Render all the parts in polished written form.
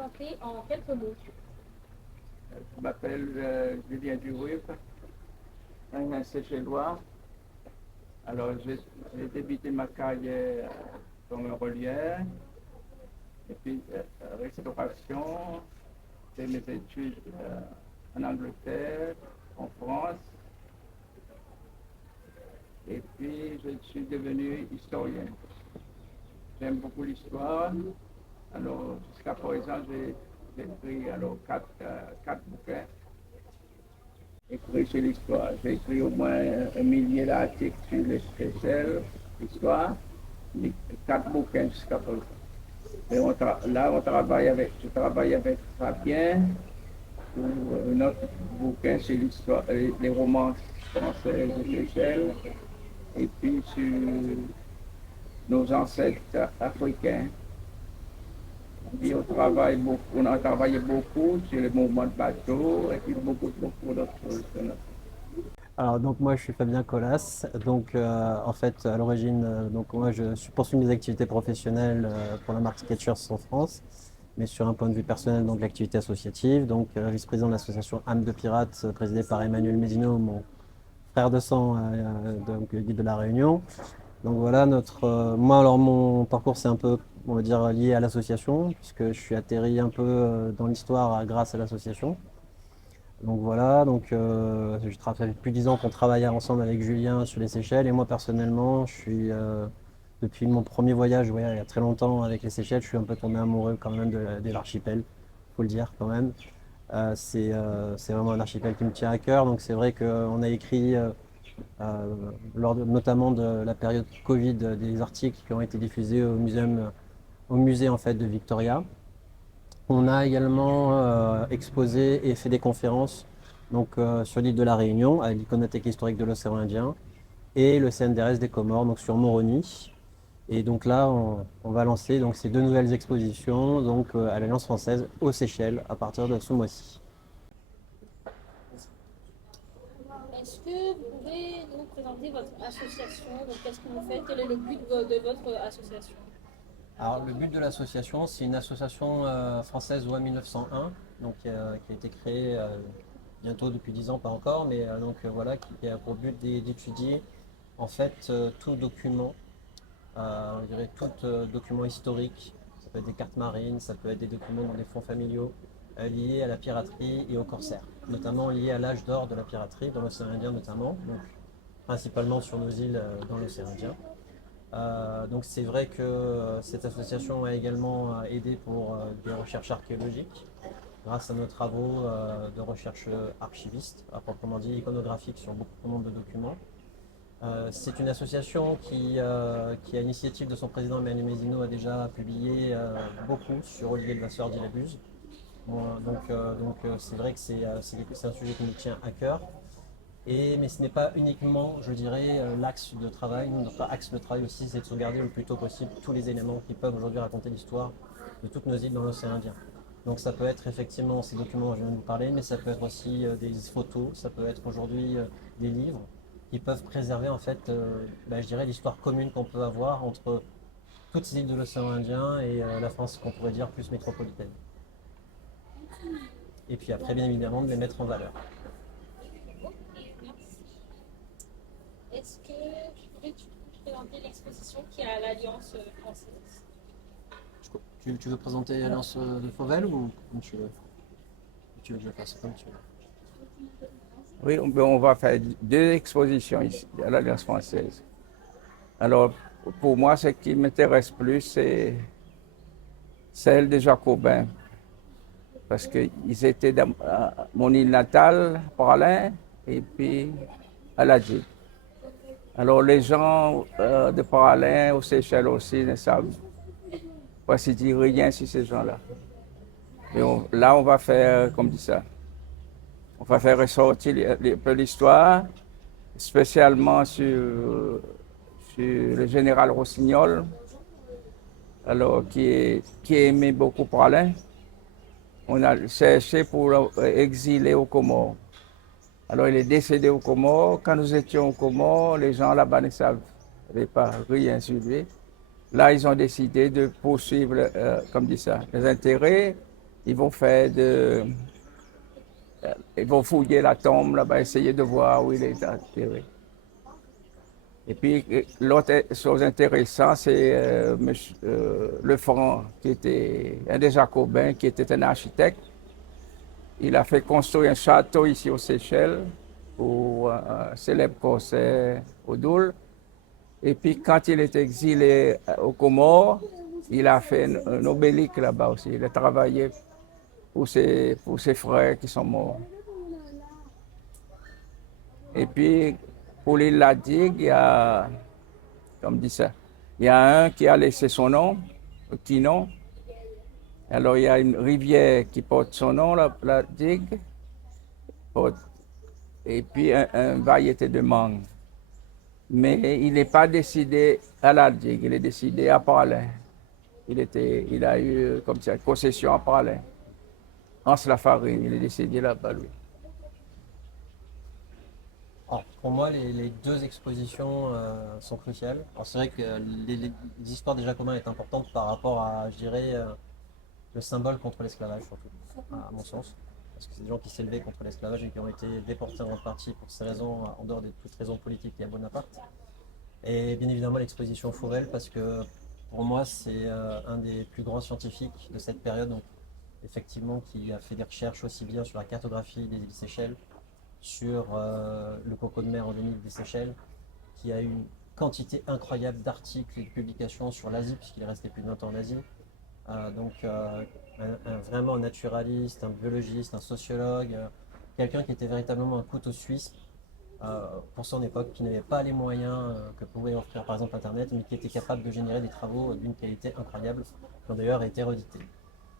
présenter en quelques mots. Je m'appelle Julien Durup, un Seychellois. Alors, j'ai débuté ma carrière comme un relieur, et puis restauration, j'ai mes études en Angleterre, en France, et puis je suis devenu historien. J'aime beaucoup l'histoire. Alors, jusqu'à présent, j'ai écrit quatre bouquins. Écrit sur l'histoire. J'ai écrit au moins un millier d'articles sur les Seychelles, l'histoire, quatre bouquins jusqu'à présent. Et je travaille avec Fabien pour un autre bouquin sur l'histoire, les romans français des Seychelles, et puis sur nos ancêtres africains. Et on a travaillé beaucoup sur les mouvements de bateau et puis beaucoup d'autres choses. Alors donc moi je suis Fabien Collas, donc en fait à l'origine donc moi je poursuis mes activités professionnelles pour la marque Skechers en France, mais sur un point de vue personnel donc l'activité associative, donc vice-président de l'association âme de pirates présidée par Emmanuel Mézineau, mon frère de sang donc guide de la Réunion. Donc voilà moi alors mon parcours c'est un peu on va dire lié à l'association puisque je suis atterri un peu dans l'histoire grâce à l'association. Donc voilà, ça fait plus de 10 ans qu'on travaille ensemble avec Julien sur les Seychelles et moi personnellement, depuis mon premier voyage il y a très longtemps avec les Seychelles, je suis un peu tombé amoureux quand même de l'archipel, faut le dire quand même. C'est vraiment un archipel qui me tient à cœur, donc c'est vrai qu'on a écrit notamment de la période Covid des articles qui ont été diffusés au musée en fait de Victoria. On a également exposé et fait des conférences sur l'île de la Réunion, à l'Iconothèque historique de l'océan Indien, et le CNDRS des Comores, donc sur Moroni. Et donc là, on va lancer donc, ces deux nouvelles expositions à l'Alliance française aux Seychelles à partir de ce mois-ci. Est-ce que vous pouvez nous présenter votre association? Donc, qu'est-ce que vous faites? Quel est le but de votre association? Alors le but de l'association, c'est une association française OA 1901, donc, qui a été créée bientôt depuis 10 ans, pas encore, mais voilà, qui a pour but d'étudier en fait tout document, on dirait tout document historique, ça peut être des cartes marines, ça peut être des documents dans des fonds familiaux liés à la piraterie et aux corsaires, notamment liés à l'âge d'or de la piraterie dans l'océan Indien notamment, donc principalement sur nos îles dans l'océan Indien. Donc c'est vrai que cette association a également aidé pour des recherches archéologiques grâce à nos travaux de recherche archiviste, à proprement dit iconographique sur beaucoup de documents. C'est une association qui à l'initiative de son président Emmanuel Mézineau, a déjà publié beaucoup sur Olivier de Vasseur d'Illabuse. C'est vrai que c'est un sujet qui nous tient à cœur. Mais ce n'est pas uniquement, je dirais, l'axe de travail. Notre axe de travail aussi, c'est de sauvegarder le plus tôt possible tous les éléments qui peuvent aujourd'hui raconter l'histoire de toutes nos îles dans l'océan Indien. Donc ça peut être effectivement ces documents dont je viens de vous parler, mais ça peut être aussi des photos, ça peut être aujourd'hui des livres qui peuvent préserver en fait, je dirais, l'histoire commune qu'on peut avoir entre toutes ces îles de l'océan Indien et la France qu'on pourrait dire plus métropolitaine. Et puis après, bien évidemment, de les mettre en valeur. Est-ce que tu pourrais présenter l'exposition qui est à l'Alliance française? Tu veux présenter l'Alliance de Fauvel ou comme tu veux? Tu veux que je le fasse comme tu veux. Oui, on va faire deux expositions ici à l'Alliance française. Alors, pour moi, ce qui m'intéresse plus, c'est celle des Jacobins. Parce qu'ils étaient dans mon île natale, Parlin, et puis à Ladji. Alors, les gens de Parlin, aux Seychelles aussi, ne savent pas si dire rien sur ces gens-là. Et là, on va faire comme ça. On va faire ressortir un peu l'histoire, spécialement sur le général Rossignol, alors qui aimait beaucoup Praslin. On a cherché pour exiler aux Comores. Alors il est décédé aux Comores. Quand nous étions aux Comores, les gens là-bas ne savaient pas rien sur lui. Là, ils ont décidé de poursuivre, comme dit ça, les intérêts Ils vont faire de, ils vont fouiller la tombe là-bas, essayer de voir où il est enterré. Et puis, l'autre chose intéressante, c'est le Franc, qui était un des Jacobins, qui était un architecte. Il a fait construire un château ici aux Seychelles pour un célèbre concert au Doul. Et puis, quand il est exilé aux Comores, il a fait un obélique là-bas aussi. Il a travaillé pour ses frères qui sont morts. Et puis, pour l'île La Digue, il y a, comme dit ça, il y a un qui a laissé son nom, Quinon. Alors, il y a une rivière qui porte son nom, la Digue, et puis un variété de mangue. Mais il n'est pas décidé à la Digue, il est décidé à Parlin. Il a eu comme ça, une concession à Parlin. Anse Lafarine, il est décédé là-bas, lui. Alors, pour moi, les deux expositions sont cruciales. Alors, c'est vrai que les histoires des Jacobins est importante par rapport à, je dirais, le symbole contre l'esclavage, surtout, à mon sens. Parce que c'est des gens qui s'élevaient contre l'esclavage et qui ont été déportés en partie pour ces raisons, en dehors de toute raison politique et à Bonaparte. Et bien évidemment l'exposition Fauvel, parce que pour moi c'est un des plus grands scientifiques de cette période, donc effectivement qui a fait des recherches aussi bien sur la cartographie des îles Seychelles, sur le coco de mer endémique des Seychelles, qui a eu une quantité incroyable d'articles et de publications sur l'Asie, puisqu'il est resté plus de 20 ans en Asie. Vraiment un naturaliste, un biologiste, un sociologue, quelqu'un qui était véritablement un couteau suisse pour son époque, qui n'avait pas les moyens que pouvait offrir par exemple Internet, mais qui était capable de générer des travaux d'une qualité incroyable, qui ont d'ailleurs été redités.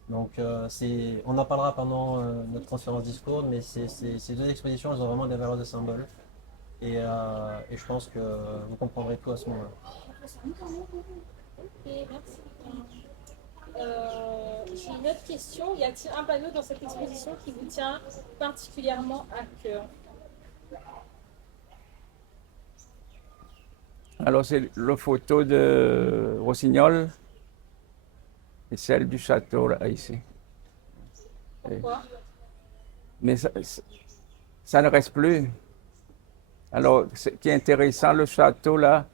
Donc on en parlera pendant notre conférence Discord, mais ces deux expositions, elles ont vraiment des valeurs de symbole. Et je pense que vous comprendrez tout à ce moment-là. Ok, merci. J'ai une autre question. Y a-t-il un panneau dans cette exposition qui vous tient particulièrement à cœur? Alors, c'est la photo de Rossignol et celle du château, là, ici. Pourquoi? Mais ça ne reste plus. Alors, ce qui est intéressant, le château, là,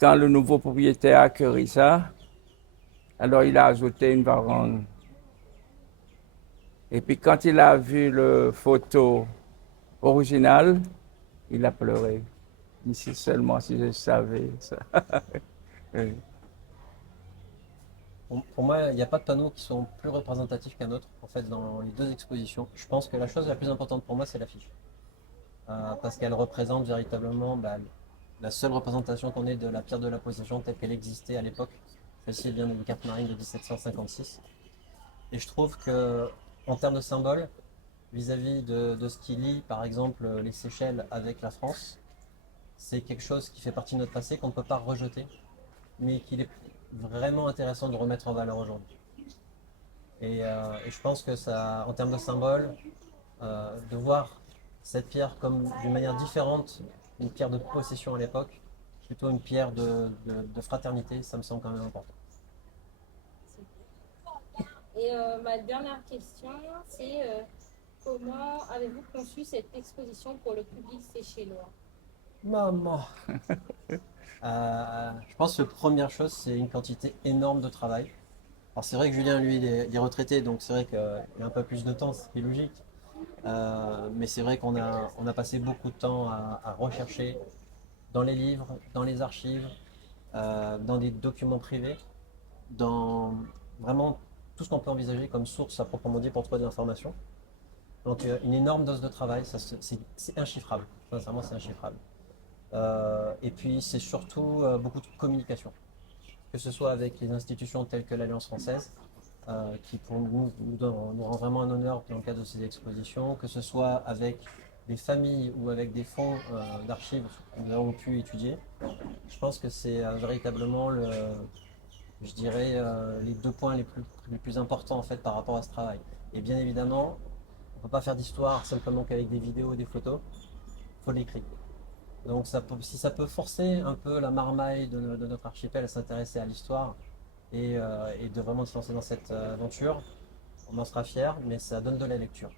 quand le nouveau propriétaire a acquis ça, alors il a ajouté une varande. Et puis, quand il a vu le photo original, il a pleuré. Ici seulement, si je savais ça. Oui. Pour moi, il n'y a pas de panneaux qui sont plus représentatifs qu'un autre, en fait, dans les deux expositions. Je pense que la chose la plus importante pour moi, c'est l'affiche. Parce qu'elle représente véritablement la seule représentation qu'on ait de la pierre de la possession telle qu'elle existait à l'époque. Celle-ci vient d'une carte marine de 1756. Et je trouve que, en termes de symbole, vis-à-vis de ce qui lie, par exemple, les Seychelles avec la France, c'est quelque chose qui fait partie de notre passé qu'on ne peut pas rejeter, mais qu'il est vraiment intéressant de remettre en valeur aujourd'hui. Et je pense que ça, en termes de symbole, de voir cette pierre comme d'une manière différente, une pierre de possession à l'époque, plutôt une pierre de fraternité, ça me semble quand même important. Et ma dernière question, c'est comment avez-vous conçu cette exposition pour le public séchellois? Maman. Je pense que la première chose, c'est une quantité énorme de travail. Alors c'est vrai que Julien, lui, il est retraité, donc c'est vrai qu'il a un peu plus de temps, ce qui est logique. Mais c'est vrai qu'on a passé beaucoup de temps à rechercher dans les livres, dans les archives, dans des documents privés, dans vraiment tout ce qu'on peut envisager comme source à proprement dit pour trouver de l'information. Donc une énorme dose de travail, c'est inchiffrable. Sincèrement, c'est inchiffrable. Et puis c'est surtout beaucoup de communication, que ce soit avec les institutions telles que l'Alliance française, qui pour nous rend vraiment un honneur dans le cadre de ces expositions, que ce soit avec des familles ou avec des fonds d'archives que nous avons pu étudier. Je pense que c'est véritablement je dirais, les deux points les plus importants en fait par rapport à ce travail. Et bien évidemment, on ne peut pas faire d'histoire simplement qu'avec des vidéos et des photos, il faut l'écrire. Donc si ça peut forcer un peu la marmaille de notre archipel à s'intéresser à l'histoire et de vraiment se lancer dans cette aventure, on en sera fier, mais ça donne de la lecture.